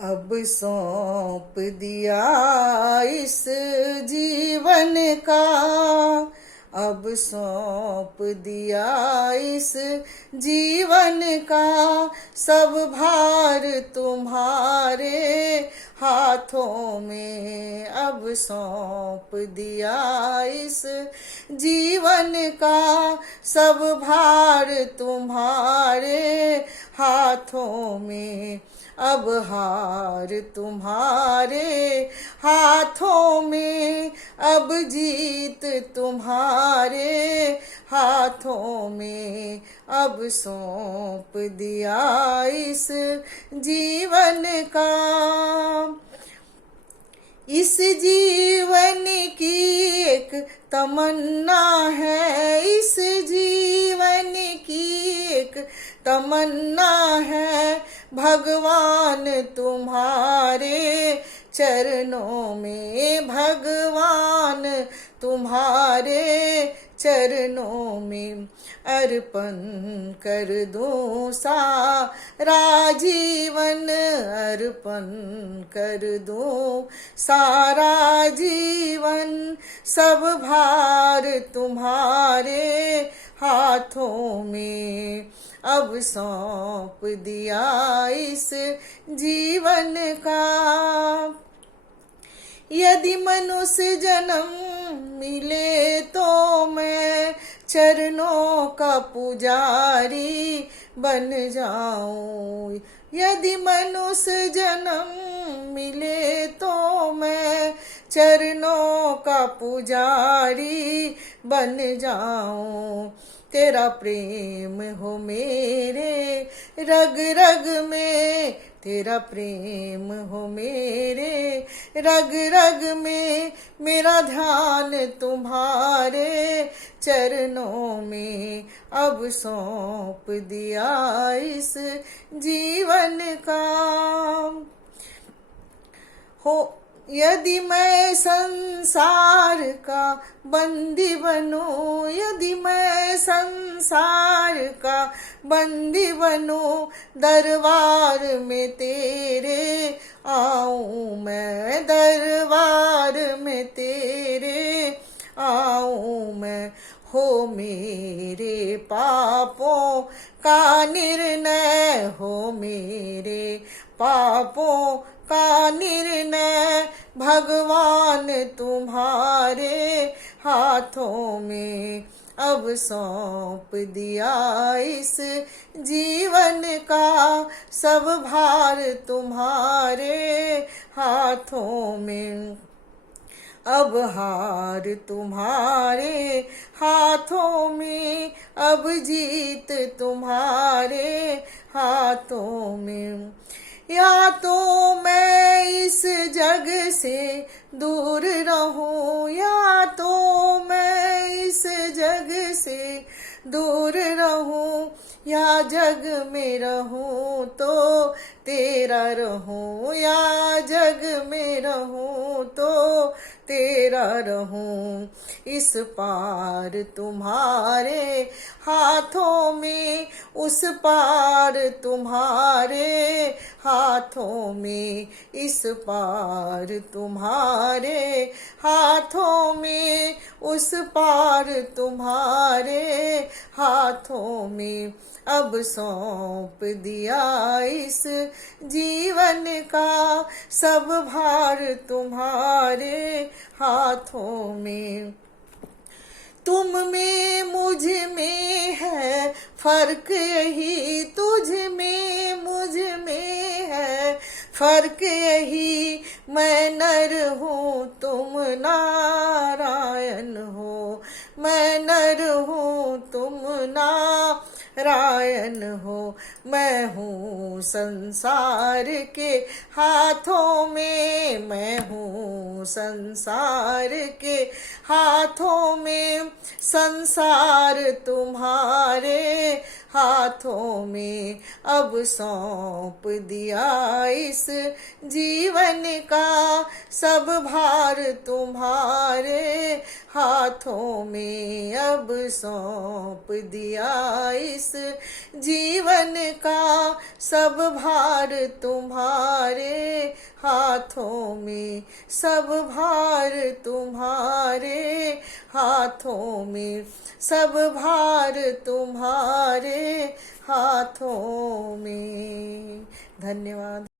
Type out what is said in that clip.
अब सौंप दिया इस जीवन का, अब सौंप दिया इस जीवन का, सब भार तुम्हारे हाथों में। अब सौंप दिया इस जीवन का, सब भार तुम्हारे हाथों में। अब हार तुम्हारे हाथों में, अब जीत तुम्हारे हाथों में। अब सौंप दिया इस जीवन का, इस जीवन की एक तमन्ना है, इस जीवन की एक तमन्ना है, भगवान तुम्हारे चरणों में, भगवान तुम्हारे चरणों में। अर्पण कर दूं सारा जीवन, अर्पण कर दूं सारा जीवन, सब भार तुम्हारे हाथों में। अब सौंप दिया इस जीवन का, यदि मनुष्य जन्म मिले तो मैं चरणों का पुजारी बन जाऊं। यदि मनुष्य जन्म मिले तो मैं चरणों का पुजारी बन जाऊं। तेरा प्रेम हो मेरे रग रग में, तेरा प्रेम हो मेरे रग रग में, मेरा ध्यान तुम्हारे चरणों में। अब सौंप दिया इस जीवन का, हो यदि मैं संसार का बंदी बनूं, यदि मैं संसार का बंदी बनूं, दरबार में तेरे आऊं मैं, दरबार में तेरे आऊं मैं। हो मेरे पापों का निर्णय, हो मेरे पापों का निर्णय, भगवान तुम्हारे हाथों में। अब सौंप दिया इस जीवन का, सब भार तुम्हारे हाथों में। अब हार तुम्हारे हाथों में, अब जीत तुम्हारे हाथों में। या तो मैं इस जग से दूर रहूं, या तो मैं इस जग से दूर रहूं, या जग में रहूं तो तेरा रहूं, या जग में रहूं तो तेरा रहूं। इस पार तुम्हारे हाथों में, उस पार तुम्हारे हाथों में, इस पार तुम्हारे हाथों में, उस पार तुम्हारे हाथों में। अब सौंप दिया इस जीवन का, सब भार तुम्हारे हाथों में। तुम में मुझ में है फर्क यही, तुझ में मुझ में है फर्क यही। मैं नर हूँ तुम नारायण हो, मैं नर हूँ तुम नारायण हो। मैं हूँ संसार के हाथों में, मैं हूँ संसार के हाथों में, संसार तुम्हारे हाथों में। अब सौंप दिया इस जीवन का, सब भार तुम्हारे हाथों में। अब सौंप दिया इस जीवन का, सब भार तुम्हारे सब भार तुम्हारे हाथों में, सब भार तुम्हारे हाथों में। धन्यवाद।